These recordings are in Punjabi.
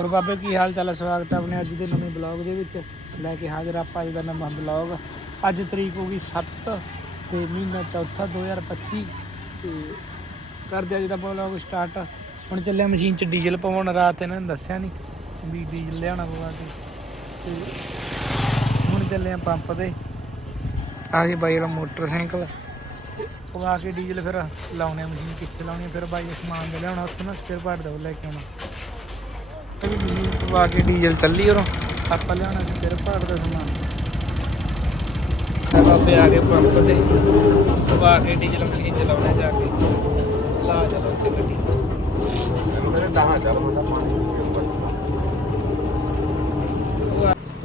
ਹੋਰ ਬਾਬੇ ਕੀ ਹਾਲ ਚਾਲ ਹੈ? ਸਵਾਗਤ ਹੈ ਆਪਣੇ ਅੱਜ ਦੇ ਨਵੇਂ ਬਲੌਗ ਦੇ ਵਿੱਚ। ਲੈ ਕੇ ਹਾਜ਼ਰ ਆਪਾਂ ਅੱਜ ਦਾ ਨਵਾਂ ਬਲੌਗ। ਅੱਜ ਤਰੀਕ ਹੋ ਗਈ 7 ਤੇ ਮਹੀਨਾ ਚੌਥਾ 2025 ਤੇ ਕਰਦੇ ਅੱਜ ਦਾ ਬਲੌਗ ਸਟਾਰਟ। ਹੁਣ ਚੱਲਿਆ ਮਸ਼ੀਨ 'ਚ ਡੀਜ਼ਲ ਪਵਾਉਣ। ਰਾਤ ਇਹਨਾਂ ਨੇ ਦੱਸਿਆ ਨਹੀਂ ਵੀ ਡੀਜ਼ਲ ਲਿਆਉਣਾ ਪਵਾ ਕੇ ਤੇ ਹੁਣ ਚੱਲੇ ਆ ਪੰਪ ਤੇ। ਆ ਗਈ ਬਾਈ ਦਾ ਮੋਟਰਸਾਈਕਲ। ਪਵਾ ਕੇ ਡੀਜ਼ਲ ਫਿਰ ਲਾਉਣੇ ਆ ਮਸ਼ੀਨ, ਕਿੱਥੇ ਲਾਉਣੀ ਫਿਰ ਬਾਈ ਸਮਾਨ ਦੇ ਲਿਆਉਣਾ ਉੱਥੇ ਨਾ ਸਪੇਅਰ ਪਾਰਟ ਦਾ ਉਹ ਲੈ ਕੇ ਆਉਣਾ। ਪਵਾ ਕੇ ਡੀਜ਼ਲ ਚੱਲੀ ਉਰੋਂ। ਆਪਾਂ ਲਿਆਉਣਾ ਸੀ ਸਪੇਅਰ ਪਾਰਟ ਦਾ ਸਮਾਨ। ਆ ਬਾਬੇ ਆ ਗਏ ਪੰਪ ਤੇ। ਪਵਾ ਕੇ ਡੀਜ਼ਲ ਮਸ਼ੀਨ ਚਲਾਉਣੇ ਜਾ ਕੇ। ਲਾ ਚਲੋ ਉੱਥੇ ਗੱਡੀ।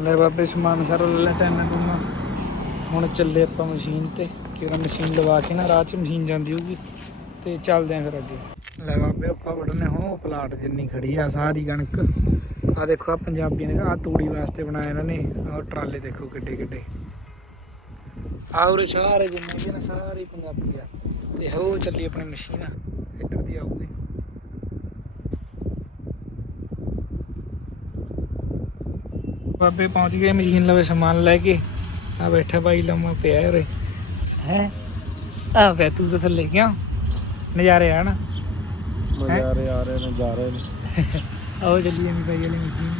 ਲੈ ਬਾਬੇ ਸਮਾਨ ਸਾਰਾ ਲੈ ਲੈ ਟੈਨਾਂ ਟੂਨਾਂ। ਹੁਣ ਚੱਲੇ ਆਪਾਂ ਮਸ਼ੀਨ ਤੇ। ਕਿਹੜਾ ਮਸ਼ੀਨ ਲਵਾ ਕੇ ਨਾ ਰਾਹ 'ਚ ਮਸ਼ੀਨ ਜਾਂਦੀ ਹੋਊਗੀ। ਤੇ ਚੱਲਦੇ ਆਂ ਫਿਰ ਅੱਗੇ। ਲੈ ਬਾਬੇ ਆਪਾਂ ਵੜਨੇ ਉਹ ਪਲਾਟ ਜਿੰਨੀ ਖੜੀ ਆ ਸਾਰੀ ਕਣਕ। ਆ ਦੇਖੋ ਆ ਪੰਜਾਬੀਆਂ ਨੇ ਆ ਤੂੜੀ ਵਾਸਤੇ ਬਣਾਇਆ ਇਹਨਾਂ ਨੇ। ਆਹ ਟਰਾਲੇ ਦੇਖੋ ਕਿੱਡੇ ਕਿੱਡੇ। ਆਹ ਉਰੇ ਸਾਰੇ ਜਿੰਨੇ ਵੀ ਨੇ ਸਾਰੇ ਹੀ ਪੰਜਾਬੀ ਆ। ਤੇ ਹੋ ਚੱਲੀ ਆਪਣੀ ਮਸ਼ੀਨ ਇੱਧਰ ਦੀ ਆਊਗੀ। ਬਾਬੇ ਪਹੁੰਚ ਗਏ ਮਸ਼ੀਨ ਲਵੇ ਸਮਾਨ ਲੈ ਕੇ। ਆ ਬੈਠਾ ਬਾਈ ਲੰਮਾ ਪਿਆ ਉਰੇ। ਹੈ? ਆ ਵੇ ਤੂੰ ਤਾਂ ਥੱਲੇ ਗਿਆ ਨਜ਼ਾਰੇ ਆਣ ਨਜ਼ਾਰੇ ਆ ਰਹੇ ਨੇ ਜਾ ਰਹੇ ਨੇ। ਆਓ ਚੱਲੀਏ ਵੀ ਬਾਈ ਵਾਲੀ ਮਸ਼ੀਨ।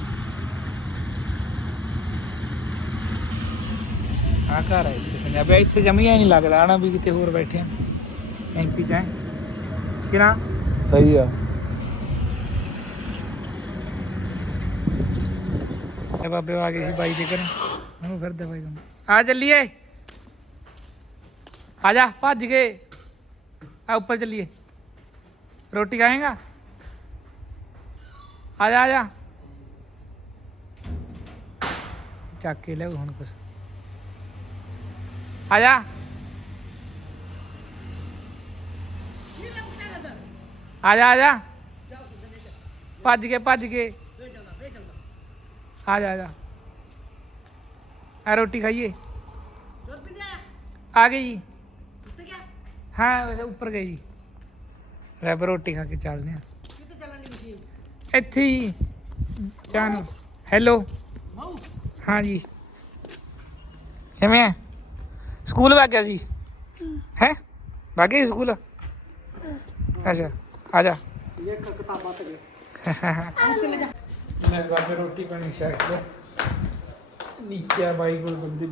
ਆ ਘਰ ਹੈ ਇੱਥੇ ਪੰਜਾਬੀ ਇੱਥੇ ਜਮੀਆ ਨਹੀਂ ਲੱਗਦਾ ਹਨਾ ਵੀ ਕਿਤੇ ਹੋਰ ਬੈਠੇ ਆ। ਐਮਪੀ ਚ ਕਿਰਾ ਸਹੀ ਆ। ਇਹ ਬਾਬੇ ਆ ਗਏ ਸੀ ਬਾਈ ਦੇ ਘਰ। ਉਹਨੂੰ ਫਿਰਦੇ ਬਾਈ ਨੂੰ ਆ ਚੱਲੀਏ। ਆ ਜਾ ਭੱਜ ਗਏ। ਆ ਉੱਪਰ ਚੱਲੀਏ ਰੋਟੀ ਖਾਏਗਾ ਆ ਜਾ ਆ ਜਾ ਚੱਕ ਕੇ ਲੈ ਹੁਣ ਕੁਛ ਆ ਜਾ ਆ ਜਾ ਆ ਜਾ ਭੱਜ ਕੇ ਭੱਜ ਕੇ ਆ ਜਾ ਆ ਜਾ ਆ ਰੋਟੀ ਖਾਈਏ ਆ ਗਈ ਜੀ ਹਾਂ ਵੈਸੇ ਉੱਪਰ ਗਈ। ਜੀ ਰੈਬ ਰੋਟੀ ਖਾ ਕੇ ਚੱਲਦੇ ਆ ਇੱਥੇ ਹੀ। ਚਾਨ ਹੈਲੋ ਹਾਂ ਜੀ ਕਿਵੇਂ ਆ? ਸਕੂਲ ਵਾ ਗਿਆ ਸੀ? ਹੈ? ਬਾਗੇ ਸਕੂਲ? ਅੱਛਾ, ਆ ਜਾ। ਇਹ ਕਿਤਾਬਾਂ ਤੇ ਮੈਂ ਬਾਬੇ ਰੋਟੀ ਪਾਣੀ ਛਕ ਲਿਆ। ਨੀਚੇ ਬਾਈ ਕੋਲ ਬੰਦੇ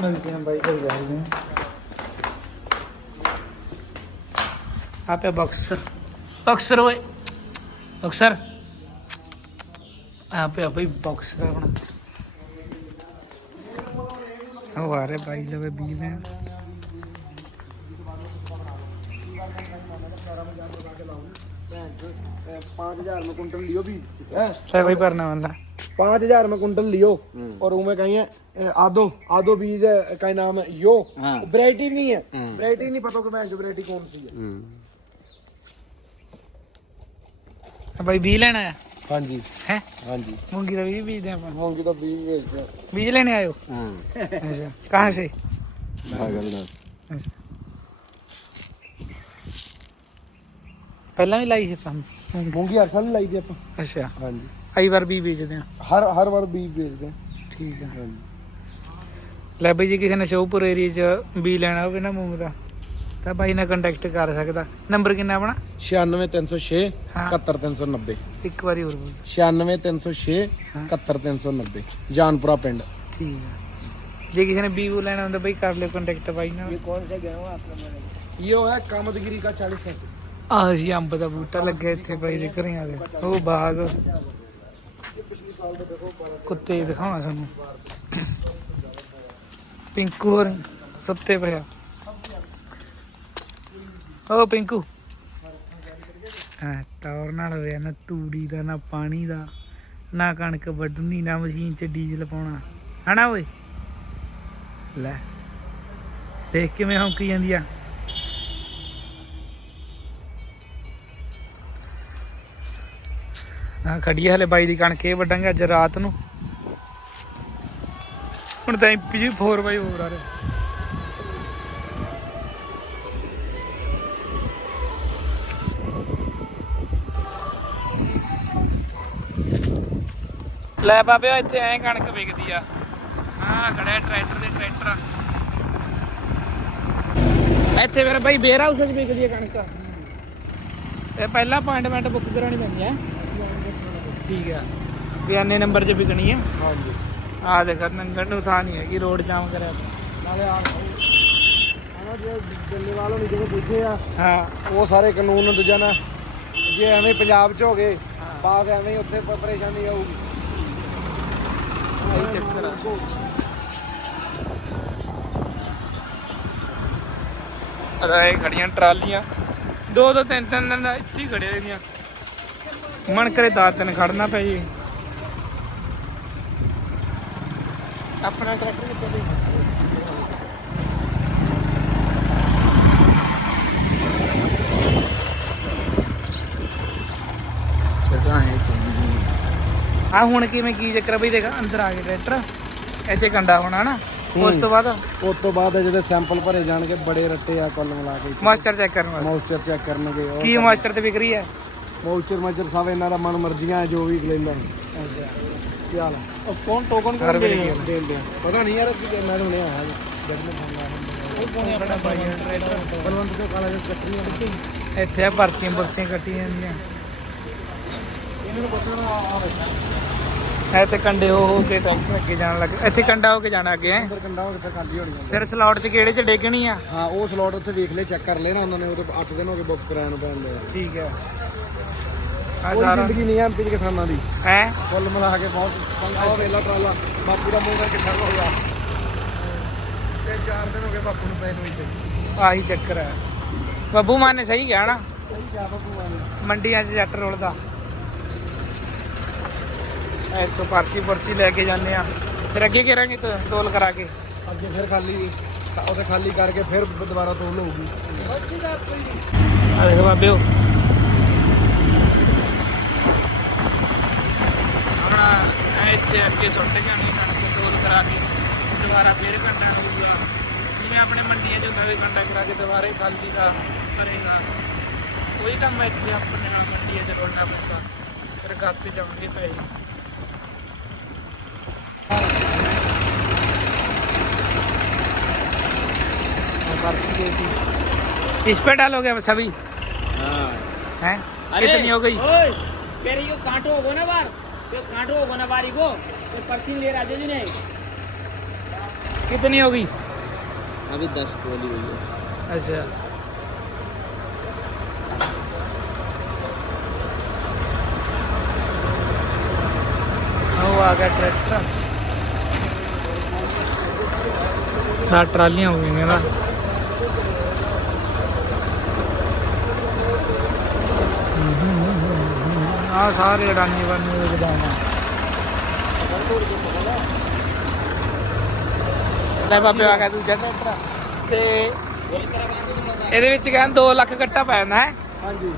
मिलते हैं भाई कल जा रहे हैं आप है बक्सर बक्सर भाई बक्सर यहाँ पे भाई बॉक्सर अपना वो आ रहे भाई लगे बी में पाँच हजार में कुंटल लियो भी सही भाई भरने वाला पाँच हज़ार में कुंटल लियो हम्म। और उनमें कहीं है आदो आदो बीज है का नाम है यो। हाँ। वरायटी नहीं है। हम्म। वरायटी नहीं पता कि मैं वरायटी कौन सी है। हम्म। भाई बी लेना है? हाँ जी। है? हाँ जी। मूँगी का बीज बेचते हैं मूँगी का बीज बेचते हैं बीज लेने आयो? हाँ। अच्छा कहाँ से? अच्छा। पहला भी लाई से मूँगी हर साल लाई थी आप। अच्छा। हाँ जी। ਕਈ ਵਾਰ ਵੀ ਵੇਚਦੇ ਆ हर हर बार बीज भेजते हैं ਠੀਕ ਆ हाँ जी ਲੈ ਬਈ ਜੀ ਕਿਸੇ ਨੇ ਸ਼ੋਪੁਰ ਏਰੀਆ 'ਚ ਬੀ ਲੈਣਾ ਹੋਵੇ ਨਾ ਮੂੰਗ ਦਾ ਤਾਂ ਬਾਈ ਨਾਲ ਕੰਟੈਕਟ ਕਰ ਸਕਦਾ ਨੰਬਰ ਕਿੰਨਾ ਆਪਣਾ छियानवे तीन सौ छः हाँ। इकहत्तर तीन सौ नब्बे ਇੱਕ ਵਾਰੀ ਹੋਰ ਬੋਲ छियानवे तीन सौ छः हाँ। इकहत्तर तीन सौ नब्बे जानपुरा पिंड ਠੀਕ ਆ ਜੇ ਕਿਸੇ ਨੇ ਬੀ ਬੂ ਲੈਣਾ ਹੁੰਦਾ ਬਈ ਕਰ ਲਿਓ ਕੰਟੈਕਟ ਬਾਈ ਨਾਲ कौन सा गेहूँ आपका ये है कामदगिरी का चालीस सैंतीस ਆਹ ਜੀ ਅੰਬ ਦਾ ਬੂਟਾ ਲੱਗਿਆ ਇੱਥੇ ਬਾਈ ਦੇ ਘਰੇ ਆ ਗਿਆ ਉਹ ਬਾਗ ਕੁੱਤੇ ਦਿਖਾਉਣਾ ਸਾਨੂੰ। ਪਿੰਕੂ ਹੋਰ ਸੁੱਤੇ ਪਿਆ ਓ ਪਿੰਕੂ। ਹਾਂ, ਟੌਰ ਨਾਲ ਹੋਇਆ ਨਾ ਤੂੜੀ ਦਾ, ਨਾ ਪਾਣੀ ਦਾ, ਨਾ ਕਣਕ ਵੱਢਣੀ, ਨਾ ਮਸ਼ੀਨ 'ਚ ਡੀਜ਼ਲ ਪਾਉਣਾ। ਹਨਾ ਓਏ? ਲੈ, ਦੇਖ ਕਿਵੇਂ ਹੌਂਕੀ ਜਾਂਦੀ ਆ। ਹਾਂ ਖੜੀ ਹਲੇ ਬਾਈ ਦੀ ਕਣਕ ਇਹ ਵੱਢਾਂਗੇ ਅੱਜ ਰਾਤ ਨੂੰ। ਹੁਣ ਤਾਂ ਐਮਪੀ ਜੀ 4 ਬਾਈ ਹੋਰ ਆ ਰਿਹਾ। ਲੈ ਬਾਬੇ ਇੱਥੇ ਐ ਕਣਕ ਵਿਕਦੀ ਆ। ਹਾਂ ਖੜਿਆ ਟਰੈਕਟਰ ਦੇ ਟਰੈਕਟਰ ਇੱਥੇ ਫਿਰ ਬਾਈ ਬੇਅਰ ਹਾਊਸ 'ਚ ਵਿਕਦੀ ਆ ਕਣਕ। ਤੇ ਪਹਿਲਾਂ ਅਪਾਇੰਟਮੈਂਟ ਬੁੱਕ ਕਰਾਉਣੀ ਪੈਂਦੀ ਆ। ਠੀਕ ਆ। ਬਿਆਨੇ ਨੰਬਰ 'ਚ ਵਿਕਣੀ ਆ। ਹਾਂਜੀ। ਆ ਦੇਖ ਨੰਗਣ ਨੂੰ ਥਾਂ ਨਹੀਂ ਹੈਗੀ ਰੋਡ ਜਾਮ ਕਰਿਆ। ਨਾਲੇ ਆ ਆਣਾ ਜੇ ਦਿੱਲੀ ਵਾਲੋਂ ਨਹੀਂ ਜਿਹੜੇ ਬੈਠੇ ਆ ਹਾਂ। ਉਹ ਸਾਰੇ ਕਾਨੂੰਨ ਦੂਜਾ ਨਾ ਜੇ ਐਵੇਂ ਪੰਜਾਬ 'ਚ ਹੋ ਗਏ ਬਾਅਦ ਐਵੇਂ ਹੀ ਉੱਥੇ ਪਰੇਸ਼ਾਨੀ ਆਊਗੀ। ਇਹ ਚੱਕਰ ਆ। ਅਰੇ ਖੜੀਆਂ ਟਰਾਲੀਆਂ। ਦੋ ਦੋ ਤਿੰਨ ਤਿੰਨ ਦਿਨ ਇੱਥੇ ਹੀ ਖੜੇ ਰਹਿੰਦੀਆਂ। ਮਨ ਕਰੇ ਤਾਂ ਤਿੰਨ ਖੜਨਾ ਪੈ ਜੀ। ਆਪਣਾ ਟਰੈਕਟਰ ਕਿੱਥੇ ਦੇ ਸਦਾ ਹੈ ਆ ਹੁਣ ਕਿਵੇਂ ਕੀ ਚੱਕਰ ਬਈ ਦੇਖ ਅੰਦਰ ਆ ਗਏ ਟਰੈਕਟਰ ਇੱਥੇ ਕੰਡਾ ਹੋਣਾ ਨਾ ਉਸ ਤੋਂ ਬਾਅਦ? ਉਸ ਤੋਂ ਬਾਅਦ ਜਿਹੜੇ ਸੈਂਪਲ ਭਰੇ ਜਾਣਗੇ ਬੜੇ ਰੱਟੇ ਆ ਕੁੱਲ ਮਿਲਾ ਕੇ। ਮਾਸਟਰ ਚੈੱਕ ਕਰਨ ਵਾਸਤੇ। ਮੌਇਸਚਰ ਚੈੱਕ ਕਰਨਗੇ ਕੀ ਮਾਸਟਰ ਤੇ ਵਿਕ ਰਹੀ ਹੈ? ਮੌਇਸਚਰ ਮਾਸਟਰ ਸਭ ਇਹਨਾਂ ਦਾ ਮਨ ਮਰਜ਼ੀਆਂ ਹੈ ਜੋ ਵੀ ਲੈ ਲੈਣ ਅੱਛਾ। ਕੀ ਹਾਲ ਹੈ? ਉਹ ਕੌਣ ਟੋਕਨ ਹਰ ਕਰ ਵੇਲੇ ਦੇ ਖੇਲਦੇ। ਦੇ ਪਤਾ ਨਹੀਂ ਯਾਰ ਕੀ ਮੈਂ ਤਾਂ ਹੁਣੇ ਆਇਆ ਜੀ ਜਦ ਮੈਂ ਫੋਨ ਲਾਇਆ ਉਹ ਕੋਨੇ ਆਪਣਾ ਬਾਈ ਟਰੈਕਟਰ ਬਲਵੰਤ ਦੇ ਕਾਲਜ ਸੈਕਟਰੀ ਆ। ਇੱਥੇ ਆ ਪਰਚੀਆਂ ਪੁਰਚੀਆਂ ਕੱਟੀਆਂ ਜਾਂਦੀਆਂ। ਇਹਨਾਂ ਨੂੰ ਪੁੱਛਣਾ ਆ ਵੇ ਐ ਤੇ ਕੰਡੇ ਹੋ ਹੋ ਕੇ ਟਰੈਕਟਰ ਅੱਗੇ ਜਾਣ ਲੱਗ ਇੱਥੇ ਕੰਡਾ ਹੋ ਕੇ ਜਾਣਾ ਅੱਗੇ ਹੈਂ। ਅੰਦਰ ਕੰਡਾ ਹੋ ਕੇ ਖਾਲੀ ਹੋਣੀ ਆ। ਫਿਰ ਸਲੌਟ 'ਚ ਕਿਹੜੇ 'ਚ ਡੇਗਣੀ ਆ? ਹਾਂ ਉਹ ਸਲੋਟ ਉੱਥੇ ਵੇਖ ਲੈ ਚੈੱਕ ਕਰ ਲੈ ਨਾ ਉਹਨਾਂ ਨੇ ਉਹਦੇ 8 ਦਿਨ ਹੋ ਗਏ ਬੁੱਕ ਕਰਾਇਆ ਨੂੰ ਪੈਣ ਲਿਆ ਠੀਕ ਹੈ। ਕੋਈ ਜ਼ਿੰਦਗੀ ਨਹੀਂ ਹੈ ਐਮਪੀ ਦੇ ਕਿਸਾਨਾਂ ਦੀ। ਹੈ? ਫੁੱਲ ਮਿਲਾ ਕੇ ਬਹੁਤ ਪੰਗਾ ਉਹ ਵੇਲਾ ਟਰਾਲਾ ਬਾਪੂ ਦਾ ਮੂੰਹ ਕਰਕੇ ਠੱਗ ਹੋ ਗਿਆ ਤੇ ਚਾਰ ਦਿਨ ਹੋ ਗਏ ਬਾਪੂ ਨੂੰ ਪਏ ਨੂੰ ਇੱਥੇ। ਆਹੀ ਚੱਕਰ ਹੈ। ਬੱਬੂ ਮਾਨ ਨੇ ਸਹੀ ਕਿਹਾ ਨਾ। ਸਹੀ ਜਾ ਬਾਪੂ ਆ ਨੇ। ਮੰਡੀਆਂ 'ਚ ਜੱਟ ਰੁਲਦਾ ਇੱਥੋਂ ਪਰਚੀ ਪੁਰਚੀ ਲੈ ਕੇ ਜਾਂਦੇ ਆ। ਫਿਰ ਅੱਗੇ ਕਰਾਂਗੇ ਤੋ- ਤੋਲ ਕਰਾ ਕੇ? ਅੱਗੇ ਫਿਰ ਖਾਲੀ ਉਹਦੇ ਖਾਲੀ ਕਰਕੇ ਫਿਰ ਦੁਬਾਰਾ ਤੋਲ ਹੋਊਗੀ। ਆ ਦੇਖ ਬਾਬਿਓ। ਇਹ ਇੱਥੇ ਅੱਗੇ ਸੁੱਟ ਕੇ ਆਣੀ ਕਣਕ ਤੋਲ ਕਰਾ ਕੇ ਦੁਬਾਰਾ ਫੇਰ ਕੰਡਾ ਹੋਊਗਾ ਜਿਵੇਂ ਆਪਣੇ ਮੰਡੀਆਂ 'ਚ ਹੁੰਦਾ ਵੀ ਕੰਡਾ ਕਰਾ ਕੇ ਦੁਬਾਰਾ ਹੀ ਖਾਲੀ ਦਾ ਭਰੇਗਾ ਉਹੀ ਕੰਮ ਇੱਥੇ ਆਪਣੇ ਨਾਲ ਮੰਡੀਆਂ 'ਚ ਰੋਣਾ ਪੈਂਦਾ ਫਿਰ ਗੱਤ ਜਾਵਾਂਗੇ ਪੈਸੇ पर्ची दे दी इस पे डालोगे सभी हैं कितनी हो गई ओए तेरे यो कांटो होगो ना बार काटो को पर्ची ले जी ने। कितनी होगी? अभी दस गोली हुई है। अच्छा। ट्रैक्टर। ट्रालियाँ हो गई ना ਆ ਸਾਰੇ ਅਡਾਨੀ ਬੰਨੀ ਦੇ ਗਦਾਨਾ ਲੈ ਬਾਬੇ ਆ ਗਿਆ ਦੂਜਾ ਟਰੈਕਟਰ ਤੇ ਇਹਦੇ ਵਿੱਚ ਕਹਿੰਦੇ 2 ਲੱਖ ਕੱਟਾ ਪੈ ਜਾਂਦਾ ਹੈ। ਹਾਂਜੀ।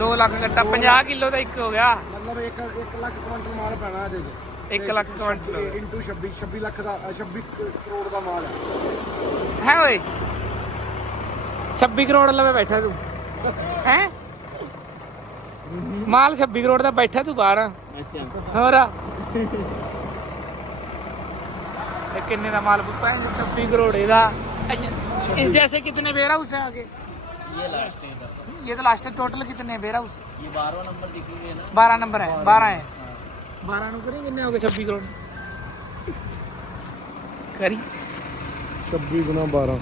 2 ਲੱਖ ਕੱਟਾ 50 ਕਿਲੋ ਦਾ ਇੱਕ ਹੋ ਗਿਆ। ਮਤਲਬ 1 1 ਲੱਖ ਕੁਇੰਟਲ ਮਾਲ ਪੈਣਾ ਇਹਦੇ 'ਚ। 1 ਲੱਖ ਕੁਇੰਟਲ ਇਨਟੂ 26 26 ਲੱਖ ਦਾ ਅ, 26 ਕਰੋੜ ਦਾ ਮਾਲ ਹੈ। ਹੈ ਓਏ? 26 ਕਰੋੜ ਲਵੇ ਬੈਠਾ ਤੂੰ। ਹੈ? ਮਾਲ 26 ਕਰੋੜ ਦਾ ਬੈਠਾ ਤੂੰ ਬਾਹਰ अच्छा ਹੋਰ ਇਹ ਕਿੰਨੇ ਦਾ ਮਾਲ ਬੁੱਕਾ ਹੈ 26 ਕਰੋੜ ਇਹਦਾ इस जैसे कितने वेयर हाउस है आगे ये लास्ट है इधर। ये तो लास्ट है टोटल कितने वेयर हाउस ये बारहवा नंबर दिख रही है ना बारह नंबर है बारह है बारह ਨੂੰ ਕਰੀ ਕਿੰਨੇ ਹੋ ਗਏ 26 ਕਰੋੜ ਕਰੀ 26 ਗੁਣਾ 12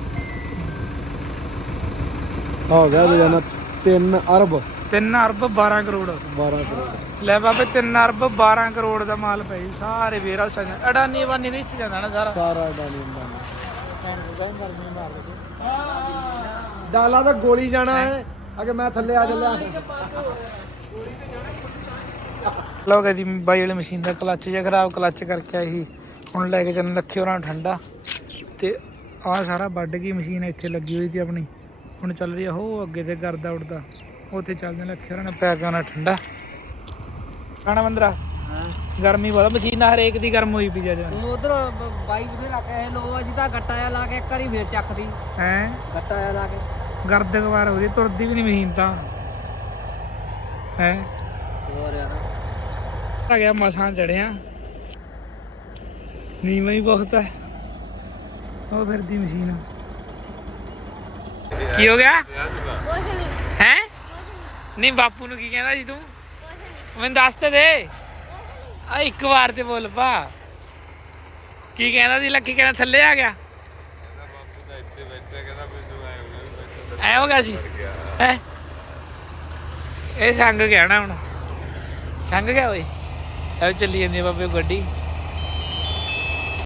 ਹੋ ਗਿਆ ਰੋਜ਼ਾਨਾ 3 ਅਰਬ 3 ਅਰਬ 12 ਕਰੋੜ। 12 ਕਰੋੜ। ਲੈ ਬਾਬੇ 3 ਅਰਬ 12 ਕਰੋੜ ਦਾ ਮਾਲ ਪਈ ਸਾਰੇ ਵੇਅਰ ਹਾਊਸ ਅਡਾਨੀ ਬਾਨੀ ਦੇ ਵਿੱਚ ਜਾਂਦਾ ਨਾ ਸਾਰਾ। ਸਾਰਾ ਡਾਲੀ ਅੰਦਾਨੀ ਡਾਲਾ ਤਾਂ ਗੋਲੀ ਜਾਣਾ ਹੈ। ਅਗੇ ਮੈਂ ਥੱਲੇ ਆ ਚੱਲਿਆ। ਲੋ ਗਈ ਬਾਈ ਵਾਲੀ ਮਸ਼ੀਨ ਦਾ ਕਲੱਚ ਜਿਹਾ ਖਰਾਬ ਕਲੱਚ ਕਰਕੇ ਆਈ ਸੀ। ਹੁਣ ਲੈ ਕੇ ਚੱਲਣ ਲੱਖੇ ਉਹਨਾਂ ਨੂੰ ਠੰਡਾ। ਤੇ ਆਹ ਸਾਰਾ ਵੱਢ ਗਈ ਮਸ਼ੀਨ ਇੱਥੇ ਲੱਗੀ ਹੋਈ ਸੀ ਆਪਣੀ। ਹੁਣ ਚੱਲ ਰਹੀ ਆ ਉਹ ਅੱਗੇ ਤੇ ਕਰਦਾ ਉੜਦਾ ਉੱਥੇ ਚੱਲਦੇ ਲੱਖੇ ਉਹਨਾਂ ਨੇ ਪੈ ਕੇ ਉਹਨਾਂ ਠੰਡਾ। ਖਾਣਾ ਬੰਦਰਾ ਗਰਮੀ ਬਹੁਤ ਆ, ਮਸ਼ੀਨ ਹਰੇਕ ਦੀ ਗਰਮ ਹੋਈ ਪਈ ਜਾ ਉਧਰ ਬਾਈ ਬਥੇਰਾ ਕਹੇ ਲੋ ਅਜੀ ਤਾਂ ਗੱਟਾ ਆ ਲਾ ਕੇ ਇੱਕ ਵਾਰੀ ਫੇਰ ਚੱਕਦੀ। ਹੈ? ਗੱਟਾ ਆ ਲਾ ਕੇ। ਗਰਦ ਗਵਾਰ ਹੋ ਰਹੀ ਤੁਰਦੀ ਵੀ ਨਹੀਂ ਮਸ਼ੀਨ ਤਾਂ। ਹੈ? ਹੋਰ ਯਾਰ। ਆ ਗਿਆ ਮਸਾਂ ਚੜਿਆ ਨੀਵਾਂ ਹੀ ਬਹੁਤ ਹੈ ਉਹ ਫਿਰਦੀ ਮਸ਼ੀਨ। ਕੀ ਹੋ ਗਿਆ? ਹੈ ਨਹੀਂ ਬਾਪੂ ਨੂੰ ਕੀ ਕਹਿੰਦਾ ਸੀ ਤੂੰ? ਮੈਨੂੰ ਦੱਸ ਤੇ ਦੇ। ਆ ਇੱਕ ਵਾਰ ਤੇ ਬੋਲ ਪਾ ਕੀ ਕਹਿੰਦਾ ਸੀ? ਲੱਕੀ ਕਹਿੰਦਾ ਥੱਲੇ ਆ ਗਿਆ। ਐ ਹੋ ਗਿਆ ਸੀ? ਹੈ? ਇਹ ਸੰਗ ਗਿਆ ਨਾ ਹੁਣ। ਸੰਗ ਗਿਆ ਓਏ। ਐ ਚੱਲੀ ਜਾਂਦੀ ਬਾਬੇ ਗੱਡੀ।